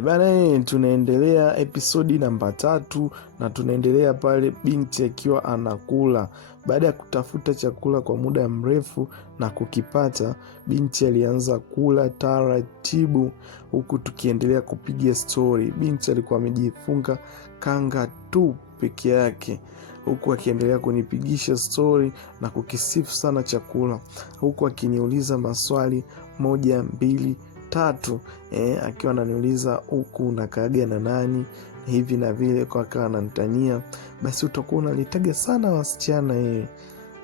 Bana, tunaendelea episodi namba 3 na tunaendelea pale binti akiwa anakula. Baada ya kutafuta chakula kwa muda mrefu na kukipata, binti alianza kula taratibu huku tukiendelea kupiga story. Binti alikuwa amejifunga kanga tu peke yake huku akiendelea kunipigisha story na kukisifu sana chakula, huku akiniuliza maswali 1, 2, 3 akiwa ananiuliza huku unakaaga na nani hivi na vile, kwa akawa ananitania, basi utakuwa unalitaga sana wasichana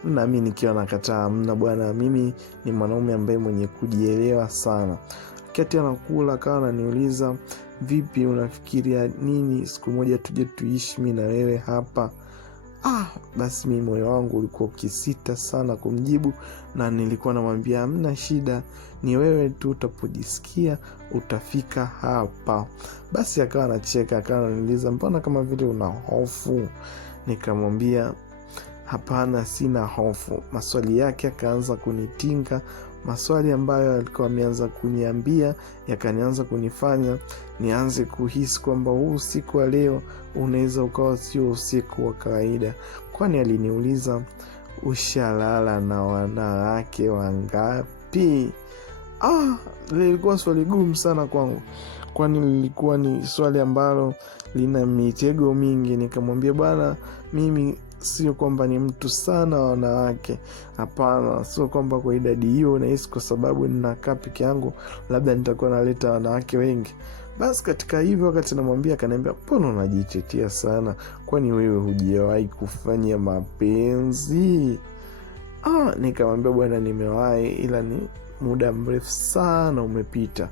na mimi nikiwa nakataa, mna bwana, mimi ni mwanaume ambaye mwenye kujielewa sana. Wakati anakula akawa ananiuliza, vipi unafikiria nini siku moja tuje tuishi mimi na wewe hapa? Basi mimi moyo wangu ulikuwa ukisita sana kumjibu, na nilikuwa namwambia hamna shida, ni wewe tu utapojisikia utafika hapa. Basi akawa anacheka, akawa ananiuliza mbona kama vile una hofu? Nikamwambia hapana, sina hofu. Maswali yake akaanza kunitinga, maswali ambayo alikuwa ameanza kuniambia yakanianza kunifanya nianze kuhisi kwamba huu usiku wa leo unaweza ukawa sio usiku wa kawaida. Kwani aliniuliza ushalala na wanawake wangapi? Lilikuwa swali gumu sana kwangu, kwani lilikuwa ni swali ambalo lina mitego mingi. Nikamwambia bwana, mimi sio kwamba ni mtu sana wanawake, hapana, sio kwamba kwa idadi hiyo nahisi kwa sababu ninakaa peke yangu labda nitakuwa naleta wanawake wengi. Basi katika hivyo wakati namwambia, akaniambia mbona unajitetea sana, kwani wewe hujawahi kufanya mapenzi? Nikamwambia bwana, nimewahi, ila ni muda mrefu sana umepita.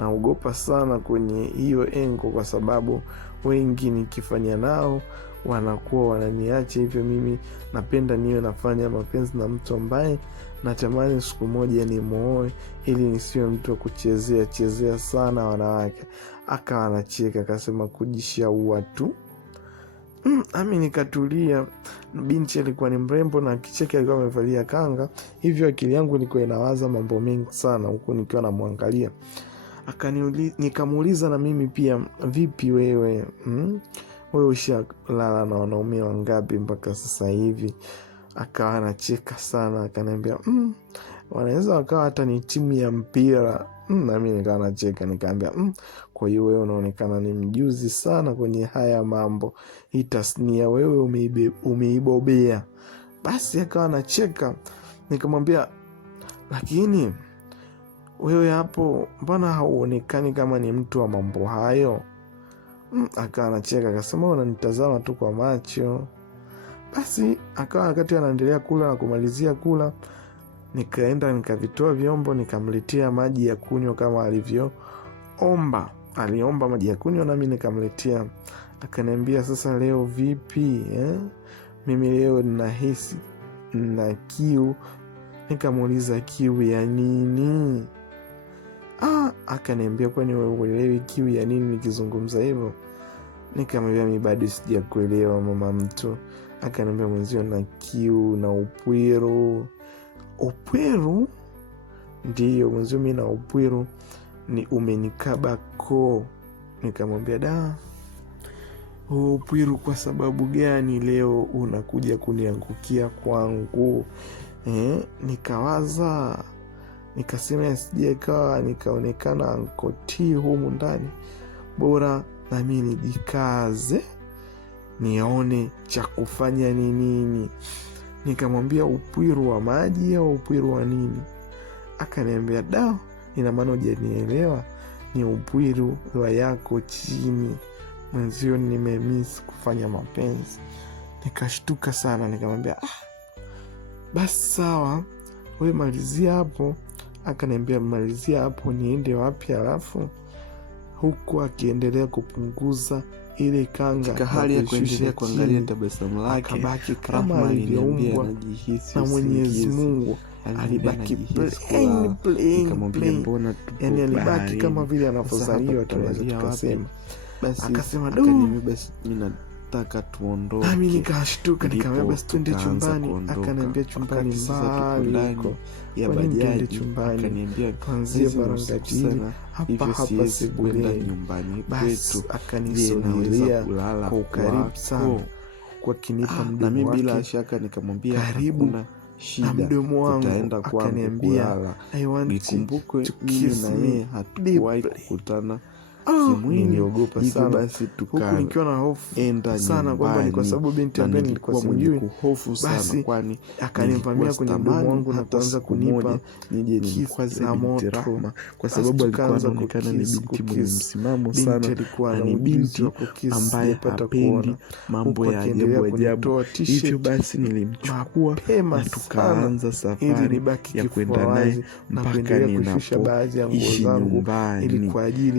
Naogopa sana kwenye hiyo engo kwa sababu wengi nikifanya nao wanakuwa wananiacha, hivyo mimi napenda niwe nafanya mapenzi na mtu ambaye natamani siku moja ni muoe, ili nisiwe mtu wa kuchezea sana wanawake. Akawa anacheka, akasema kujishaua tu. Ami nikatulia. Binti alikuwa ni mrembo na kicheke, alikuwa amevalia kanga, hivyo akili yangu ilikuwa inawaza mambo mengi sana huku nikiwa namwangalia. Nikamuuliza na mimi pia, vipi wewe? Wewe ushalala na wanaume wangapi mpaka sasa hivi? Akawa anacheka sana, akaniambia wanaweza wakawa hata ni timu ya mpira. Na mimi nikawa nacheka, nikaambia kwa hiyo wewe unaonekana ni mjuzi sana kwenye haya mambo, hii tasnia wewe umeibobea. Basi akawa anacheka. Nikamwambia lakini wewe hapo mbona hauonekani kama ni mtu wa mambo hayo? Akawa anacheka, akasema unanitazama tu kwa macho. Basi akawa wakati anaendelea kula na kumalizia kula, nikaenda nikavitoa vyombo, nikamletea maji ya kunywa kama alivyoomba. Aliomba maji ya kunywa nami nikamletea. Akaniambia sasa leo vipi? Mimi leo ninahisi na kiu. Nikamuuliza kiu ya nini? Akaniambia kwani wewe uelewi kiu ya nini nikizungumza hivyo? Nikamwambia mimi bado sijakuelewa mama mtu. Akaniambia mwenzio na kiu na upwiru. Upwiru? Ndiyo mwenzio mimi na upwiru, ni umenikaba koo. Nikamwambia upwiru kwa sababu gani leo unakuja kuniangukia kwangu? Nikawaza, nikasema sije ikawa nikaonekana ankoti humu ndani, bora na mimi nijikaze nione cha kufanya ni nini. Nikamwambia upwiru wa maji au upwiru wa nini? Akaniambia ina maana hujanielewa, ni upwiru wa yako chini, mwenzio nimemiss kufanya mapenzi. Nikashtuka sana, nikamwambia basi sawa, wewe malizia hapo. Akaniambia malizia hapo niende wapi? Alafu huku akiendelea kupunguza ile kanga, hali ya kuendelea kuangalia tabasamu lake, akabaki kama alivyoumbwa na Mwenyezi Mungu. Alibaki plain, yani alibaki kama vile anavyozaliwa, tunaweza tukasema. Basi akasema basi mimi anataka tuondoke. Nami nikashtuka nikamwambia basi twende chumbani. Akaniambia chumbani mbali huko. Ya bajaji chumbani. Akaniambia tuanzie Barangatini hapa sebuleni nyumbani kwetu. Akanisimulia kwa ukaribu sana kwa kinipa mdomo na mimi wake. Bila shaka nikamwambia karibu na shida, mdomo wangu. tutaenda kwangu kulala. Nikumbuke mimi na yeye hatukuwahi kukutana kimwili. Niliogopa sana basi huku nikiwa na hofu sana kwamba ni kwa sababu binti ambaye nilikuwa simjui. Basi kwani akanivamia kwenye mdomo wangu na kuanza kunipa nije nimkwaze binti Rahma, kwa sababu alikuwa anaonekana ni binti mwenye msimamo sana. Ni binti ambaye hapendi mambo ya ajabu. Hivyo basi nilimchukua na tukaanza safari ya kwenda naye mpaka ninapoishi nyumbani.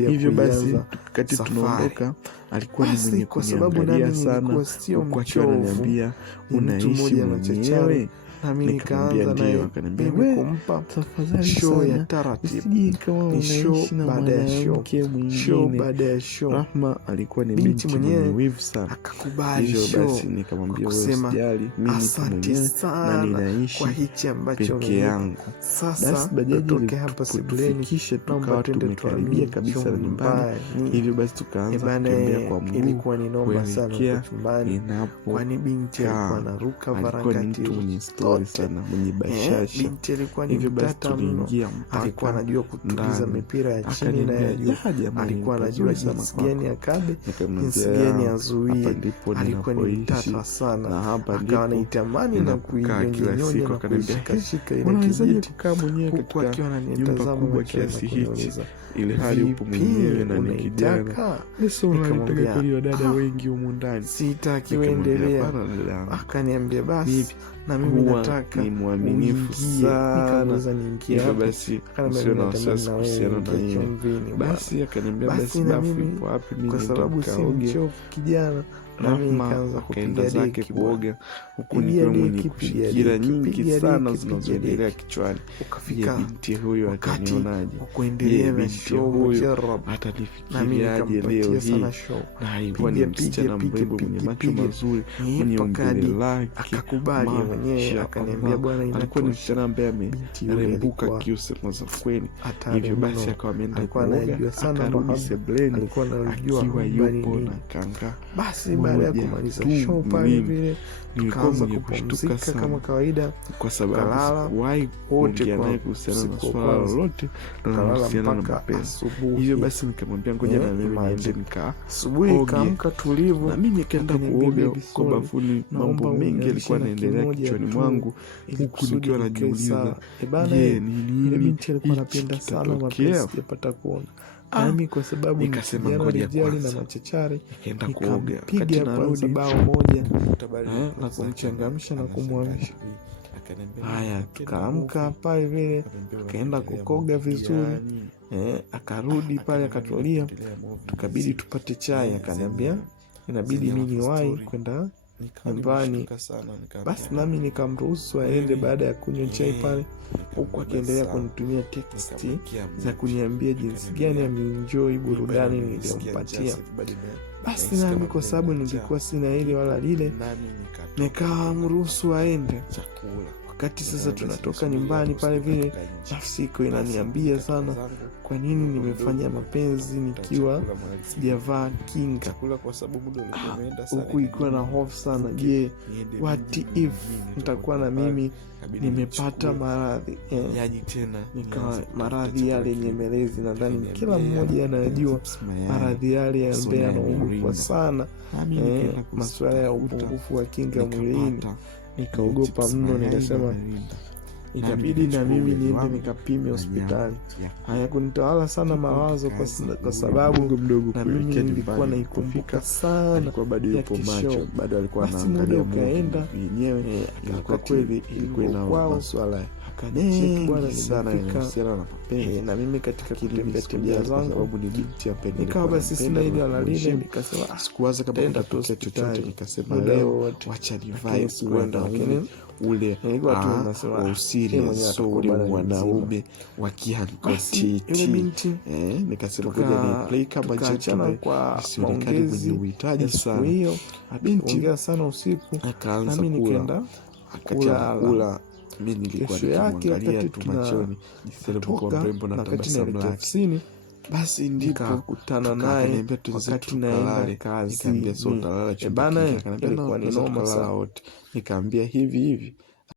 Hivyo basi wakati tunaondoka alikuwa ni mwenye kuniangalia sana, huku akiwa ananiambia unaishi mwenyewe? Nami nikaanza naye mimi kumpa show ya taratibu. Ni show baada ya show baada ya show. Rahma alikuwa ni binti mwenye wivu sana, akakubali show. Basi nikamwambia wewe usijali, mimi mwenyewe na ninaishi kwa hichi ambacho peke yangu. Sasa bajaji hapa sebuleni kisha tukawa tumekaribia kabisa nyumbani. Hivyo basi tukaanza kutembea kwa mguu. Ilikuwa ni noma sana kwa chumbani, kwani binti alikuwa anaruka Barangatini sana, mwenye bashasha. Binti alikuwa ni mtata mno, alikuwa anajua kutuliza mipira ya chini na ya juu. Alikuwa anajua jinsi gani akabe, jinsi gani azuie. Alikuwa ni mtata sana, akawa anaitamani na kuinyonya na kuishikashika ile kijiti, huku akiwa ananitazama kwa kiasi hichi, ile hali upo mwenyewe na ni kijana. Nikamwambia kwa dada wengi humu ndani, sitaki uendelea. Akaniambia basi na mimi nataka ni mwaminifu sana. Hivyo basi usiwe na wasiwasi kuhusiana na hiyo. Basi akaniambia basi bafu ipo wapi, mimi kwa sababu si mchovu kijana. Nami nikaanza kupiga zake kuoga, huku nikiwa mwenye kufikira nyingi sana zinazoendelea kichwani. Ukafika binti huyo atanionaje? Kuendelea na show atanifikiriaje leo hii? Na alikuwa ni msichana mrembo mwenye macho mazuri, mwenye umbile lake. Akakubali mwenyewe, akaniambia bwana, alikuwa ni msichana ambaye amerembuka kiusema za kweli. Hivyo basi akawa ameenda kuoga, akarudi sebuleni akiwa yupo na kanga. Basi baada ya kumaliza show pale vile tukaanza kupumzika kama kawaida, kwa sababu sikuwahi kuongea naye kuhusiana na swala lolote linalohusiana na mapenzi. Hivyo basi nikamwambia ngoja na mimi niende asubuhi. Kaamka tulivu na mimi nikaenda kuoga kwa bafuni. Mambo mengi yalikuwa yanaendelea kichwani mwangu, huku nikiwa najiuliza, je, ni nini binti alikuwa anapenda sana mapenzi sijapata kuona. Nami kwa sababu nikasema ngoja kwanza na machachari nikaenda kuoga. Piga kwanza bao moja na kumchangamsha na kumwamsha. Haya, tukaamka pale vile, akaenda kukoga vizuri, akarudi pale akatulia, tukabidi tupate chai. Akaniambia inabidi mimi niwahi kwenda nyumbani. Basi nami nikamruhusu aende baada ya kunywa chai pale, huku akiendelea kunitumia teksti za kuniambia jinsi gani ameenjoy burudani niliyompatia. Basi nami kwa sababu nilikuwa sina ile wala lile, nikamruhusu aende. Wakati sasa tunatoka nyumbani pale vile, nafsi iko inaniambia sana, kwa nini nimefanya mapenzi nikiwa sijavaa kinga, huku ikiwa na hofu sana. Je, what if nitakuwa na mimi nimepata maradhi nikawa maradhi yale nyemelezi? Nadhani kila mmoja anajua maradhi yale ambaye yanaugua sana, masuala ya upungufu wa kinga mwilini. Nikaogopa mno, nikasema itabidi na mimi niende nikapime hospitali. Hayakunitawala sana mawazo kwa sababu na mimi nilikuwa naikumbuka sana ya kisho. Basi muda ukaenda, kwa kweli ilikuwa ina masuala mengi bwana sana yanahusiana na mapenzi, na mimi katika kutembea zangu, sababu ni binti ambaye nikawa basi sina ile analile, nikasema sikuwaza kama kutatokea chochote, nikasema leo wacha nivae kwenda ule wa usiri, so ule wanaume wakihankotiti. Nikasema kuja ni play kama gentleman, isionekane mwenye uhitaji sana. Binti sana usiku, akaanza kula. Mimi nilikuwa nikimwangalia tu machoni, jinsi alivyokuwa mrembo na tabasamu lake. Basi ndipo kukutana naye wakati naenda kazi. Nikamwambia sio utalala chumba, akaniambia nilikuwa ni noma sana. Nikamwambia hivi